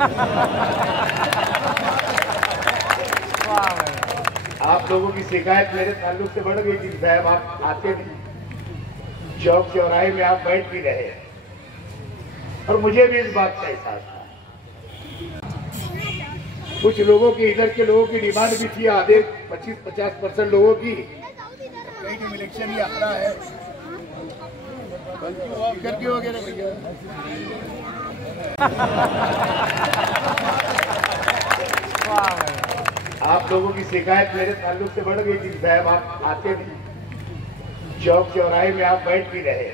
आप लोगों की शिकायत मेरे ताल्लुक से बढ़ गई थी साहब, आप आते नहीं, चौक चौराहे में आप बैठ भी रहे और मुझे भी इस बात का एहसास था। कुछ लोगों की, इधर के लोगों की डिमांड भी थी, आधे 25-50% लोगों की इलेक्शन ही आ रहा है करके वगैरह भैया। आप लोगों की शिकायत मेरे ताल्लुक से बढ़ गई थी साहब, आप आते नहीं, चौक चौराहे में आप बैठ भी रहे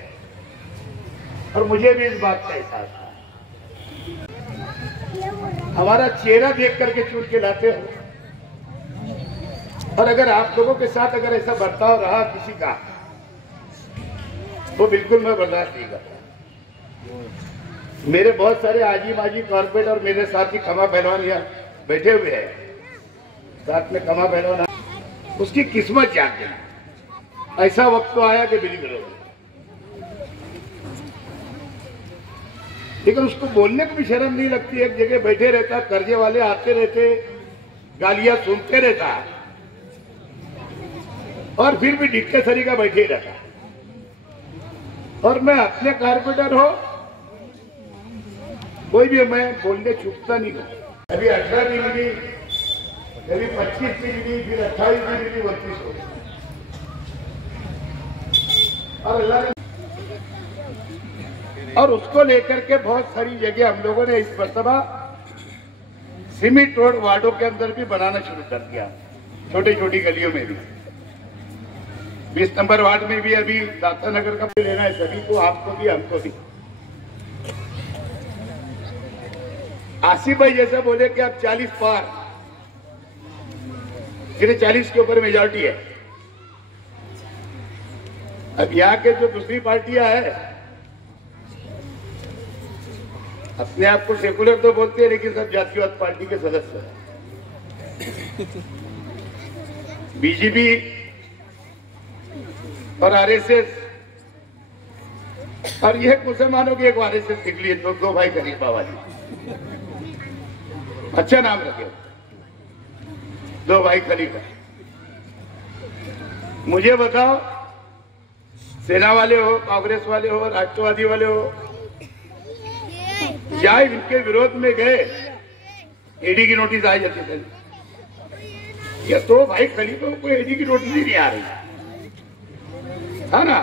और मुझे भी इस बात का एहसास था। हमारा चेहरा देख करके चुन के लाते हो, और अगर आप लोगों के साथ अगर ऐसा बर्ताव रहा किसी का तो बिल्कुल मैं बर्दाश्त नहीं करता। मेरे बहुत सारे आजी माजी कॉर्पोरेट और मेरे साथ ही खमा पहलवान यहाँ बैठे हुए हैं, साथ में खमा पहलवान, उसकी किस्मत जाग गई। ऐसा वक्त तो आया कि बिल्ली करोगे, लेकिन उसको बोलने को भी शर्म नहीं लगती। एक जगह बैठे रहता, कर्जे वाले आते रहते, गालियां सुनते रहता और फिर भी डिक्टेटरी का बैठे ही रहता। और मैं अपने कारपोरेटर हो, कोई भी मैं बोलने चुकता नहीं हूँ। अभी 18 भी मिली, कभी 25 भी मिली, फिर 28 भी मिली, 32 हो गई। और अल्लाह ने, और उसको लेकर के बहुत सारी जगह हम लोगों ने इस मरतबा सीमेंट रोड वार्डों के अंदर भी बनाना शुरू कर दिया, छोटी छोटी गलियों में भी। 20 नंबर वार्ड में भी अभी दाता नगर का भी लेना है सभी को, आपको भी हमको भी। आसिफ भाई जैसा बोले कि अब 40 पार, फिर 40 के ऊपर मेजॉरिटी है। अब यहाँ के जो दूसरी पार्टियां हैं, अपने आप को सेकुलर तो बोलते हैं, लेकिन सब जातीयवाद पार्टी के सदस्य हैं। बीजेपी और आरएसएस, और यह मुसलमानों की एक आरएसएस निकली है, दो भाई खलीफा वाली, अच्छा नाम रखे, दो भाई खलीफा। मुझे बताओ, सेना वाले हो, कांग्रेस वाले हो, राष्ट्रवादी वाले हो, या इनके विरोध में गए, ईडी की नोटिस आ जाती थी। ये दो भाई खलीफों को ईडी की नोटिस ही नहीं आ रही है ना।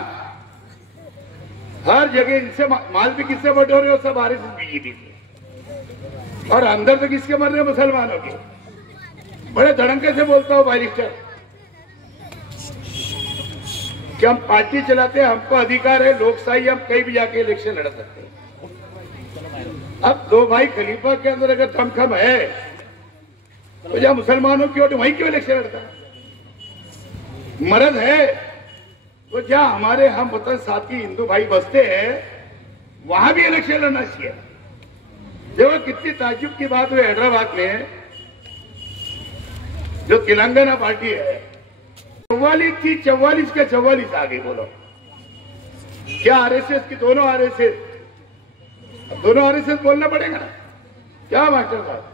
हर जगह इनसे माल भी किससे बटोरे हो, सब आरएसएस बीजेपी से, और अंदर तो किसके मर रहे हैं, मुसलमानों के। बड़े धड़ंके से बोलता हूँ बैरिस्टर कि हम पार्टी चलाते हैं, हमको अधिकार है, लोकशाही, हम कहीं भी जाके इलेक्शन लड़ सकते हैं। अब दो भाई खलीफा के अंदर अगर दमखम है तो जहां मुसलमानों की वोट वहीं क्यों इलेक्शन लड़ता है? मर्द है तो जहां हमारे हम वतन साथी हिंदू भाई बसते हैं वहां भी इलेक्शन लड़ना चाहिए। देखो कितनी ताज्जुब की बात हुई, हैदराबाद में जो तेलंगाना पार्टी है 44 थी, 44 के 44 आ गई। बोलो क्या आरएसएस की, दोनों आरएसएस, दोनों आरएसएस बोलना पड़ेगा ना, क्या मास्टर साहब?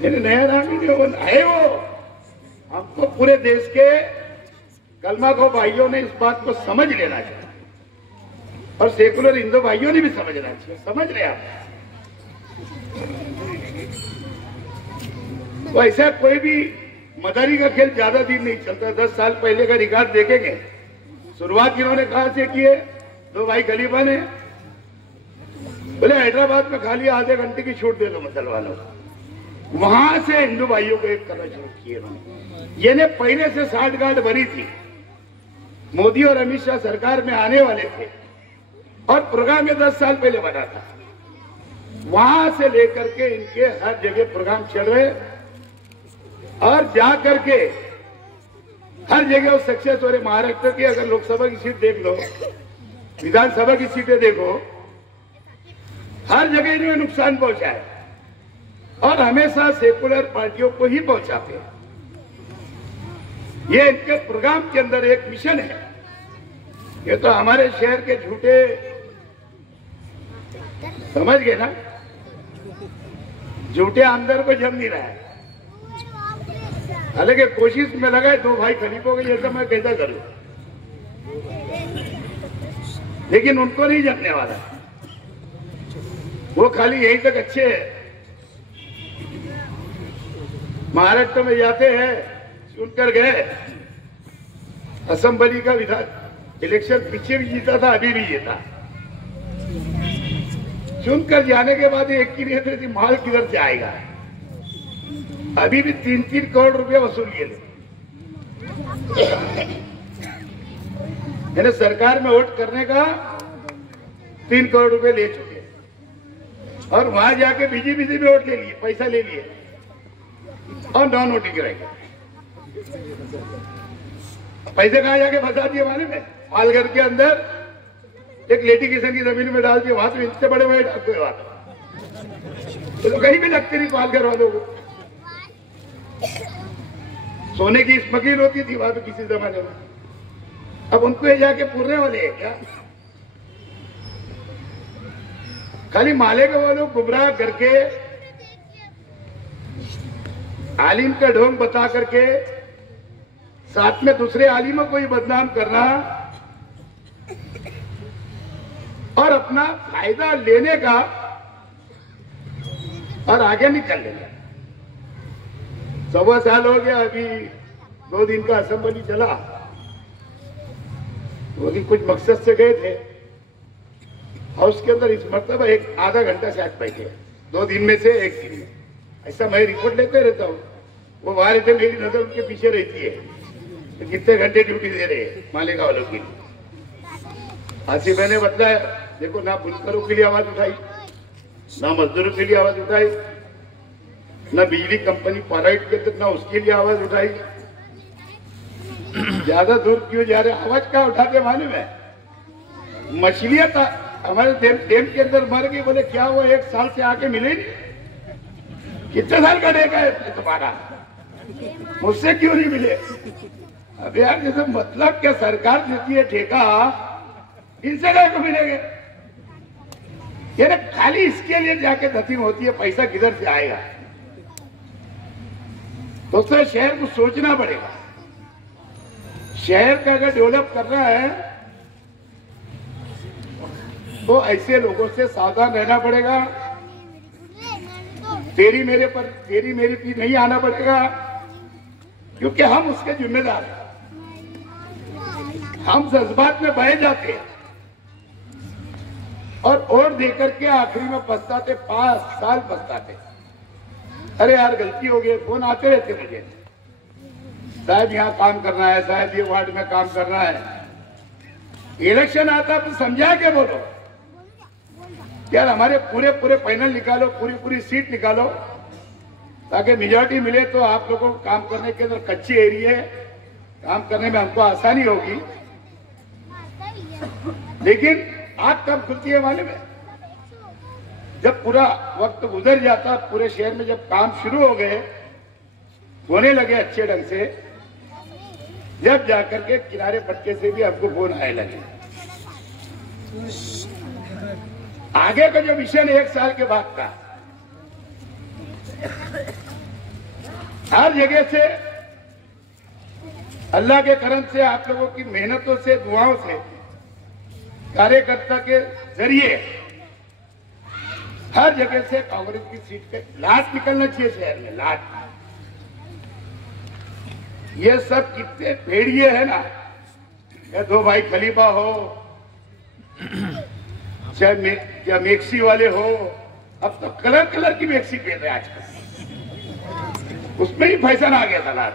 नया नाम ही नहीं है वो। हमको पूरे देश के कलमा को भाइयों ने इस बात को समझ लेना चाहिए, और सेकुलर हिंदू भाइयों ने भी समझना चाहिए। समझ रहे आप? तो ऐसा कोई भी मदारी का खेल ज्यादा दिन नहीं चलता। 10 साल पहले का रिकॉर्ड देखेंगे, शुरुआत इन्होंने कहां से की है, दो भाई खलीफा ने बोले हैदराबाद में खाली आधे घंटे की छूट दे दो मुसलमानों को, वहां से हिंदू भाइयों को एक करना शुरू किए। ये ने पहले से साठगांठ बनी थी, मोदी और अमित शाह सरकार में आने वाले थे और प्रोग्राम ये 10 साल पहले बना था। वहां से लेकर के इनके हर जगह प्रोग्राम चल रहे, और जा करके हर जगह वो सक्सेस हो रहे। महाराष्ट्र की अगर लोकसभा की सीट देख लो, विधानसभा की सीटें देखो, हर जगह इन्होंने नुकसान पहुंचा है, और हमेशा सेकुलर पार्टियों को ही पहुंचाते हैं। ये इनके प्रोग्राम के अंदर एक मिशन है। ये तो हमारे शहर के झूठे समझ गए ना, झूठे आमदर को जम नहीं रहा है। हालांकि कोशिश में लगा है 2 भाई खलीफों के लिए, तो मैं कैसा करूं, लेकिन उनको नहीं जमने वाला। वो खाली यहीं तक अच्छे है। महाराष्ट्र में जाते हैं, सुनकर गए असेंबली का विधान इलेक्शन पीछे भी जीता था, अभी भी जीता। सुनकर जाने के बाद एक की नहीं थी माल किधर से आएगा। अभी भी 3-3 करोड़ रुपए वसूल किए थे। मैंने सरकार में वोट करने का 3 करोड़ रुपए ले चुके, और वहां जाके बीजेपी में वोट ले लिए, पैसा ले लिए, और नॉन वोटिंग रह गया। पैसे कहाँ जाके फंसा दिए मालूम है? पालघर के अंदर एक लिटिगेशन की जमीन में डाल दिए। वहां तो इतने बड़े बड़े डाकू है, तो कहीं भी लगते नहीं पालघर वालों को। सोने की स्मगलिंग होती थी वहां तो किसी जमाने में, अब उनको ये जाके पूरने वाले हैं क्या? खाली माले के वो लोग गुमराह करके, आलिम का ढोंग बता करके साथ में दूसरे आलिमों को ही बदनाम करना और अपना फायदा लेने का और आगे निकल लेना। 1.25 साल हो गया, अभी 2 दिन का असेंबली चला। वो भी कुछ मकसद से गए थे हाउस के अंदर। इस मरतबा एक आधा घंटा शायद बैठे, 2 दिन में से 1 दिन में। ऐसा मैं रिपोर्ट लेते रहता हूँ। वो वहां रहते, मेरी नजर उनके पीछे रहती है, तो कितने घंटे ड्यूटी दे रहे हैं मालेगा वालों की। आसिफ मैंने बताया, देखो ना बुनकरों के लिए आवाज उठाई, ना मजदूरों के लिए आवाज उठाई, ना बिजली कंपनी प्राइवेट के अंदर ना उसके लिए आवाज उठाई। ज्यादा दूर क्यों जा रहे? आवाज क्या उठाते मालूम है? मछलियां हमारे डैम के अंदर मर गई, बोले क्या वो 1 साल से आके मिले नहीं? कितने साल का डेगा है तुम्हारा, मुझसे क्यों नहीं मिले? अब यार जैसे मतलब क्या, सरकार देती है ठेका, इनसे क्या को मिलेंगे? ये ना खाली इसके लिए जाके धतिंग होती है, पैसा किधर से आएगा? तो उससे शहर को सोचना पड़ेगा। शहर का अगर डेवलप करना है तो ऐसे लोगों से सावधान रहना पड़ेगा। तेरी मेरे पे नहीं आना पड़ेगा, क्योंकि हम उसके जिम्मेदार हैं। हम जज्बात में बह जाते हैं और वोट देकर के आखिरी में पछताते, 5 साल पछताते। अरे यार गलती हो गई, फोन आते रहते मुझे, साहब यहाँ काम करना है, साहब ये वार्ड में काम करना है। इलेक्शन आता तो समझा के बोलो यार, हमारे पूरे पैनल निकालो, पूरी सीट निकालो, ताकि मेजॉरिटी मिले तो आप लोगों को काम करने के अंदर कच्ची एरिया है, काम करने में हमको आसानी होगी। लेकिन आग कब खुलती है मालूम है? जब पूरा वक्त गुजर जाता, पूरे शहर में जब काम शुरू हो गए, होने लगे अच्छे ढंग से, जब जाकर के किनारे पट्टे से भी हमको फोन आए लगे। आगे का जो मिशन 1 साल के बाद का, हर जगह से अल्लाह के करम से, आप लोगों की मेहनतों से, दुआओं से, कार्यकर्ता के जरिए हर जगह से कांग्रेस की सीट पे लाट निकलना चाहिए शहर में, लाट। ये सब कितने भेड़िए है ना, या 2 भाई खलीफा हो, चाहे मैक्सी वाले हो, अब तो कलर की मैक्सी पहन रहे आजकल, उसमें ही फैशन आ गया था लाट।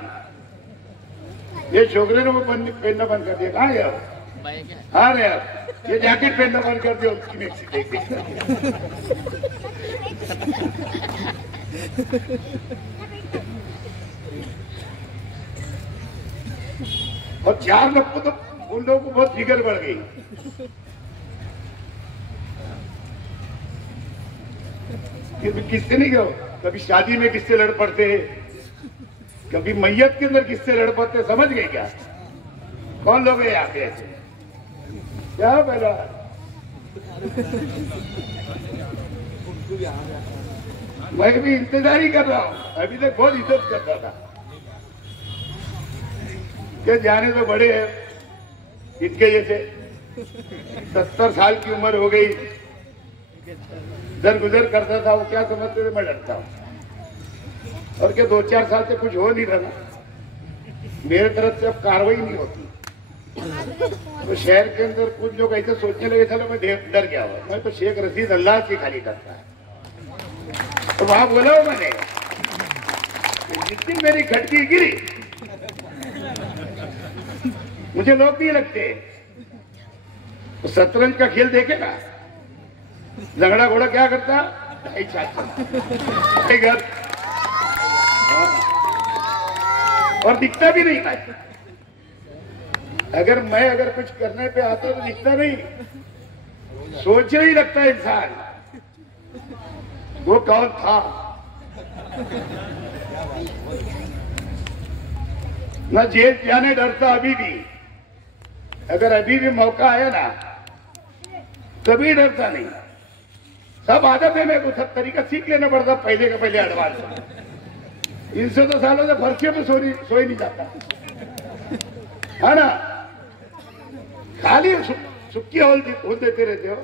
ये छोकरे ने वो पहनना बंद कर दिया। कहाँ गया वो? हाँ यार, ये जैकेट पहनना बंद कर दिया, उसकी मैक्सी देख देख। और 4 लोग को तो, उन लोगों को बहुत फिक्र बढ़ गई। किससे नहीं गए? कभी शादी में किससे लड़ पड़ते, कभी मैयत के अंदर किससे लड़ पड़ते, समझ गए क्या? कौन लोग हैं आके ऐसे? क्या पहला मैं भी इंतजार ही कर रहा हूँ। अभी तक बहुत इज्जत करता था कि जाने तो बड़े हैं इनके जैसे 70 साल की उम्र हो गई, दर गुजर करता था, वो क्या समझते थे मैं डरता हूँ। और क्या 2-4 साल से कुछ हो नहीं रहा, मेरे तरफ से अब कार्रवाई नहीं होती। तो शहर के अंदर कुछ लोग ऐसे सोचने लगे चलो मैं डर गया हुआ, मैं तो शेख रशीद अल्लाह से खाली डरता है। तो वहां बोला हो मैंने, जिस दिन मेरी खटकी गिरी मुझे लोग नहीं लगते। तो शतरंज का खेल देखेगा, झगड़ा घोड़ा क्या करता घर, और दिखता भी नहीं मैं। अगर कुछ करने पे आता तो दिखता नहीं, सोचने ही लगता है इंसान वो कौन था। न जेल जाने डरता अभी भी, अगर अभी भी मौका आया ना कभी डरता नहीं। सब आदत है, मेरे को सब तरीका सीख लेना पड़ता पहले का पहले एडवांस। इनसे तो सालों से फर्शियों पे सो ही नहीं जाता है ना, खाली सुक्की होल देते रहते हो।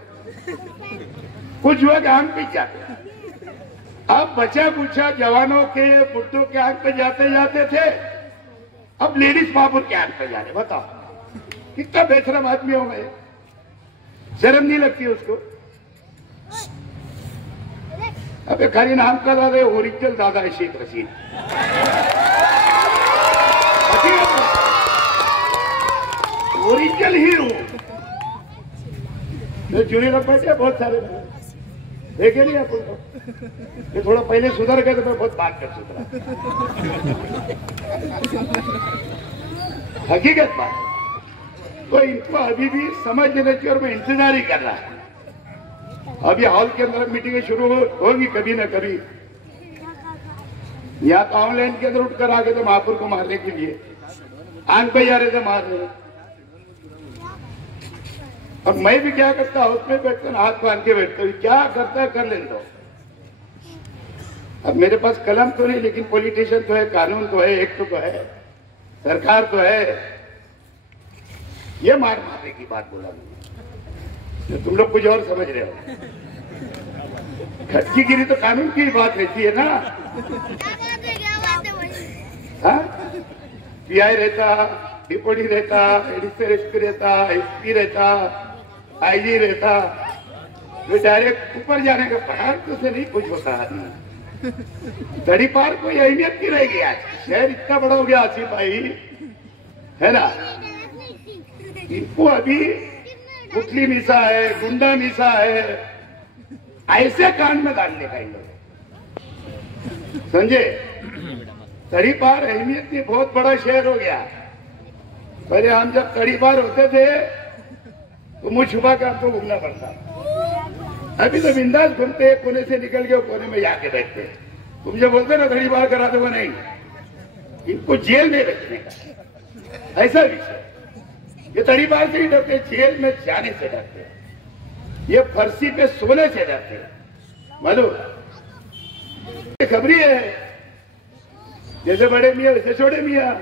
कुछ लोग आंख पे जाते, अब बचा कुचा जवानों के बुड्ढों के आंख पे जाते जाते थे, अब लेडीज बाबू के आंख पे जा रहे। बताओ कितना बेशरम आदमी हो गए, शर्म नहीं लगती उसको। अबे खाली नाम का दादा, ओरिजिनल दादा है शेख रशीद। ओरिजिनल ही हूं मैं। जूनियर बैठे बहुत सारे देखे नहीं आप उनको, ये थोड़ा पहले सुधर गए तो मैं बहुत बात कर सुधरा। हकीकत बात तो इनको अभी भी समझ लेना चाहिए, और मैं इंतजार ही कर रहा है। अभी हॉल के अंदर मीटिंगें शुरू होगी कभी ना कभी, या तो ऑनलाइन के अंदर उठकर आ गए थे महापुर को मारने के लिए, आंख पे जा रहे थे मारने। अब मैं भी क्या करता, हाउस में बैठकर हाथ बांध के बैठता हूँ, क्या करता है कर लेने दो। अब मेरे पास कलम तो नहीं, लेकिन पॉलिटिशियन तो है, कानून तो है, एक्ट तो है, सरकार तो है। ये मारने की बात बोला मैंने, तुम लोग कुछ और समझ रहे हो। खटकी गिरी तो कानून की बात रहती है ना। पीआई रहता, डिप्टी रहता, एडिशनल एसपी रहता, एसपी रहता, आईजी रहता, वो डायरेक्ट ऊपर जाने का पहाड़ तो से नहीं कुछ होता है। दड़ी पार कोई अहमियत नहीं रहेगी। आज शहर इतना बड़ा हो गया आसिफ भाई, है ना। इनको अभी पुतली मिसा है, गुंडा मिसा है, ऐसे कांड में डालने का इन लोग समझे। तड़ी पार अहमियत नहीं, बहुत बड़ा शहर हो गया। पहले हम जब तड़ी पार होते थे तो मुंह छुपा कर आपको घूमना पड़ता, अभी तो बिंदास घूमते, कोने से निकल के कोने में जाके बैठते। तुम जो बोलते ना तड़ी पार करा दो, नहीं, इनको जेल में रखने का ऐसा विषय। ये तड़ी पार से ही डरते, जेल में जाने से डरते, ये फर्शी पे सोने से डरते। मालूम खबरी है, जैसे बड़े मियाँ वैसे छोटे मियाँ।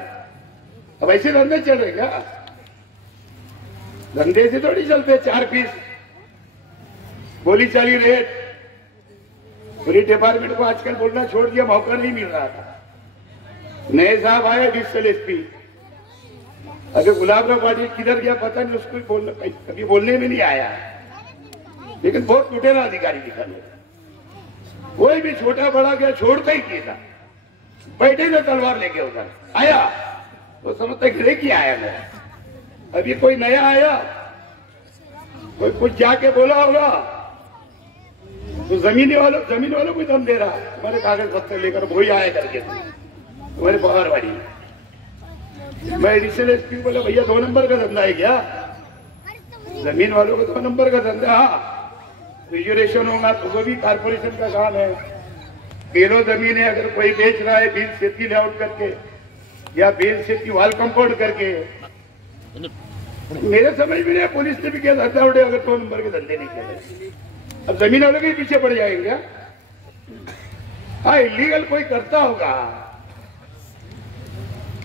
अब ऐसे धंधे चल रहे क्या? धंधे से थोड़ी चलते। 4 पीस बोली चाली रेट। पुलिस डिपार्टमेंट को आजकल बोलना छोड़ दिया, मौका नहीं मिल रहा था। नए साहब आए एडिशनल एसपी, अगर गुलाबराव पाटिल किधर गया पता नहीं, उसको बोलना कभी बोलने में नहीं आया, लेकिन बहुत लुटेरा अधिकारी दिखा लोग। कोई भी छोटा बड़ा गया छोड़ता ही नहीं था, बैठे थे तलवार लेके उधर आया तो समझता घिरे की आया मेरा। अभी कोई नया आया, कोई कुछ जाके बोला होगा तो जमीन वालों को दम दे रहा, तुम्हारे कागज पत्तर लेकर वही आया करके तुम्हारे बाहर वाली। मैं एडिशनल एसपी बोला भैया 2 नंबर का धंधा है क्या? जमीन वालों को 2 नंबर का धंधा, हाँ रिजर्वेशन होगा तो वो भी कारपोरेशन का काम है। किलो जमीन है, अगर कोई बेच रहा है बीच खेती लेआउट करके या बीच खेती वाल कंपाउंड करके, मेरे समझ में नहीं पुलिस ने भी किया धंधा उड़े, अगर 2 नंबर के धंधे नहीं किए अब जमीन वालों के पीछे पड़ जाएंगे। हाँ इलीगल कोई करता होगा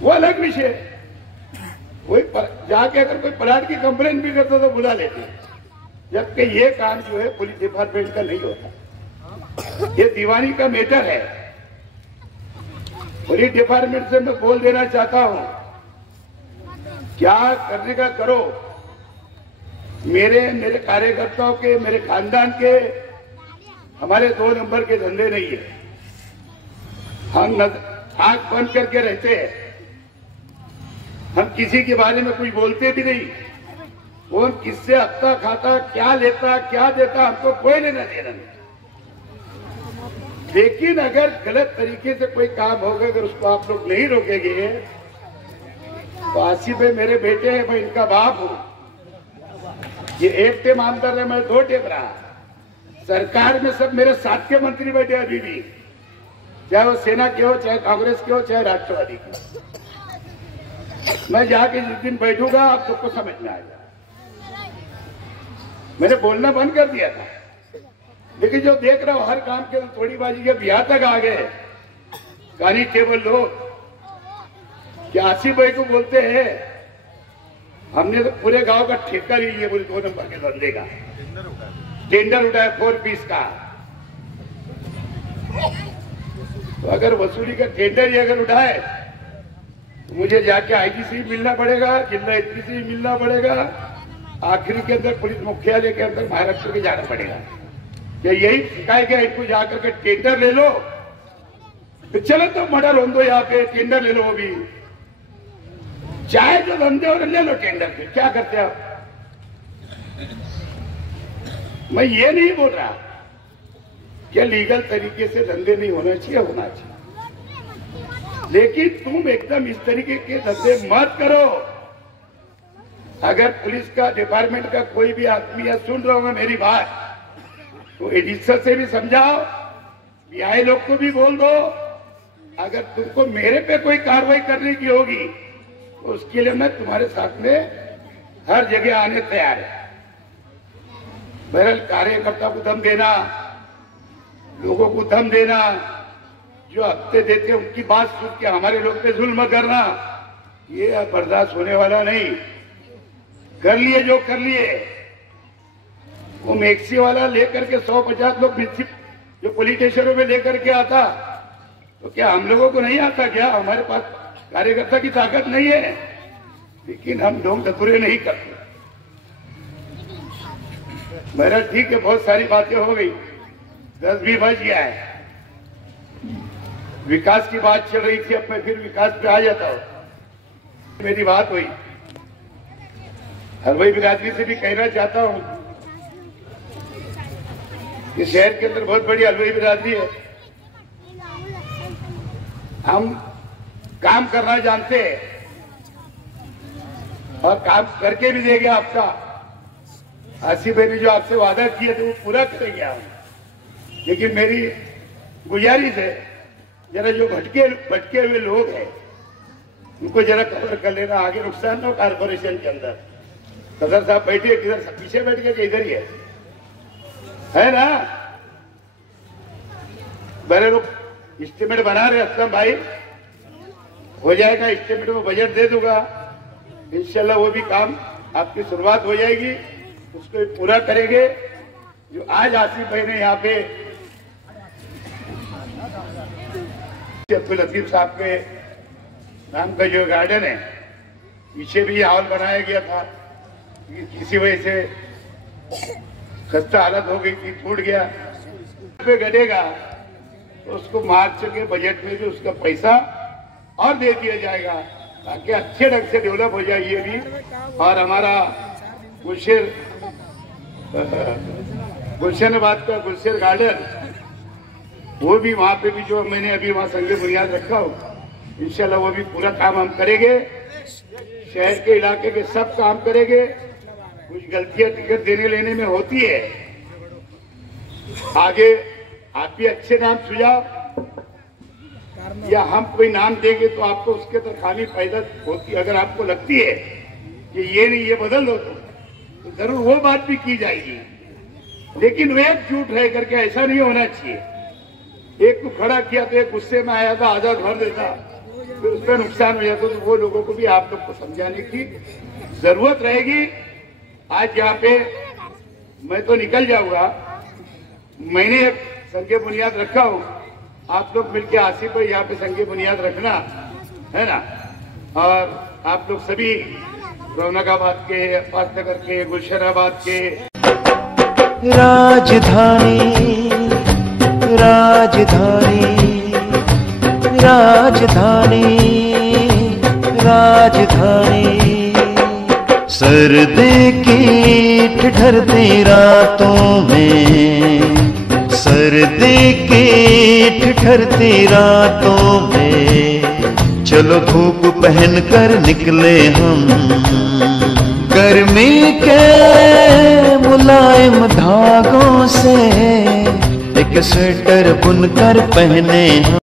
वो अलग विषय। कोई जाके अगर कोई प्लाट की कंप्लेन भी करता तो बुला लेते, जबकि ये काम जो है पुलिस डिपार्टमेंट का नहीं होता। ये दीवानी का मैटर है। पुलिस डिपार्टमेंट से मैं बोल देना चाहता हूं, क्या करने का करो। मेरे कार्यकर्ताओं के, मेरे खानदान के, हमारे 2 नंबर के धंधे नहीं है। हम आंख बंद करके रहते हैं। हम किसी के बारे में कुछ बोलते भी नहीं। कौन किससे हफ्ता खाता, क्या लेता, क्या देता, हमको कोई लेना देना नहीं। लेकिन अगर गलत तरीके से कोई काम होगा, अगर उसको आप लोग नहीं रोकेंगे तो आसिफ भाई मेरे बेटे हैं, मैं इनका बाप हूं। ये 1 टेम आमदार है, मैं 2 टेम रहा। सरकार में सब मेरे साथ के मंत्री बैठे अभी भी, चाहे वो सेना के हो, चाहे कांग्रेस के हो, चाहे राष्ट्रवादी के। मैं जाके जिस दिन बैठूंगा आप सबको समझ में आएगा। मैंने बोलना बंद कर दिया था, लेकिन जो देख रहा हूं हर काम के थोड़ी बाजी के बिहार तक आ गए कांस्टेबल लोग। क्या आसिफ भाई को बोलते हैं हमने तो पूरे गांव का ठेका ले लिया, बोले 2 नंबर के धंधे का टेंडर उठाया 4 पीस का। तो अगर वसूली का टेंडर ही अगर उठाए तो मुझे जाके आईजी से मिलना पड़ेगा, जिला एसपी से मिलना पड़ेगा, आखिरी के अंदर पुलिस मुख्यालय के अंदर महाराष्ट्र के जाना पड़ेगा। क्या यही सिखाया गया इनको जाकर के टेंडर ले लो, तो चलो तो मर्डर हो दो, यहाँ पे टेंडर ले लो। वो भी चाहे जो धंधे और ले लो टेंडर पे, क्या करते आप। मैं ये नहीं बोल रहा कि लीगल तरीके से धंधे नहीं होना चाहिए, होना चाहिए, लेकिन तुम एकदम इस तरीके के धंधे मत करो। अगर पुलिस का डिपार्टमेंट का कोई भी आदमी या सुन रहा होगा मेरी बात, तो एडिटर से भी समझाओ, पीआई लोग को भी बोल दो। अगर तुमको मेरे पे कोई कार्रवाई करने की होगी तो उसके लिए मैं तुम्हारे साथ में हर जगह आने तैयार है। बहरहाल कार्यकर्ता को दम देना, लोगों को दम देना, जो हफ्ते देते उनकी बात सुन के हमारे लोग पे जुल्म करना, ये बर्दाश्त होने वाला नहीं। कर लिए जो कर लिए। वो मैक्सी वाला लेकर के 150 लोग जो पुलिस स्टेशनों में लेकर के आता, तो क्या हम लोगों को नहीं आता क्या? हमारे पास कार्यकर्ता की ताकत नहीं है, लेकिन हम लोग धतूरे नहीं करते। मेरा ठीक है, बहुत सारी बातें हो गई, 10 भी बज गया है। विकास की बात चल रही थी, अब मैं फिर विकास पे आ जाता हूं। मेरी बात हुई हलवाई बिरादरी से भी कहना चाहता हूं कि शहर के अंदर बहुत बड़ी हलवाई बिरादरी है। हम काम करना जानते हैं और काम करके भी देंगे आपका। आसिफ भाई ने जो आपसे वादा किया था वो पूरा करेंगे हम। लेकिन मेरी गुजारिश है, जरा जो भटके हुए लोग हैं उनको जरा कवर कर लेना, आगे नुकसान ना हो कारपोरेशन के अंदर। सदर साहब बैठे किधर, पीछे बैठ के इधर ही है ना। बड़े लोग एस्टिमेट बना रहे, असलम भाई हो जाएगा, एस्टिमेट में बजट दे दूंगा इंशाल्लाह। वो भी काम आपकी शुरुआत हो जाएगी, उसको पूरा करेंगे। जो आज आसिफ भाई ने यहाँ पे अब्दुल लतीफ साहब के नाम का जो गार्डन है, पीछे भी हॉल बनाया गया था, किसी वजह से खस्ता हालत हो गई थी, टूट गया। पे घटेगा तो उसको मार्च के बजट में भी उसका पैसा और दे दिया जाएगा, ताकि अच्छे ढंग से डेवलप हो जाए ये भी। और हमारा गुलशनाबाद का गुलशेर गार्डन, वो भी वहां पे भी जो मैंने अभी वहां संगे बुनियाद रखा हो, इंशाल्लाह वो भी पूरा काम हम करेंगे। शहर के इलाके के सब काम करेंगे। कुछ गलतियां टिकट देने लेने में होती है, आगे आप भी अच्छे नाम सुझाव, या हम कोई नाम देंगे तो आपको उसके अंदर खामी पैदा होती, अगर आपको लगती है कि ये नहीं ये बदल दो तो जरूर वो बात भी की जाएगी। लेकिन वो एकजुट रह करके, ऐसा नहीं होना चाहिए एक को खड़ा किया तो एक गुस्से में आया था, आधा घर देता, फिर उस पर नुकसान हो जाता। तो वो लोगों को भी आप लोग को समझाने की जरूरत रहेगी। आज यहाँ पे मैं तो निकल जाऊंगा, मैंने एक संघ बुनियाद रखा हूँ, आप लोग मिलके आसिफ भाई यहाँ पे संघ बुनियाद रखना है ना। और आप लोग सभी रौनकाबाद के, पाटनगर के, गुलशनाबाद के राजधानी राजधानी राजधानी राजधानी सर्दी की ठिठुरती रातों में, सर्दी की ठिठुरती रातों में चलो धूप पहन कर निकले हम, गर्मी के मुलायम धागों से एक स्वेटर बुनकर पहने हम।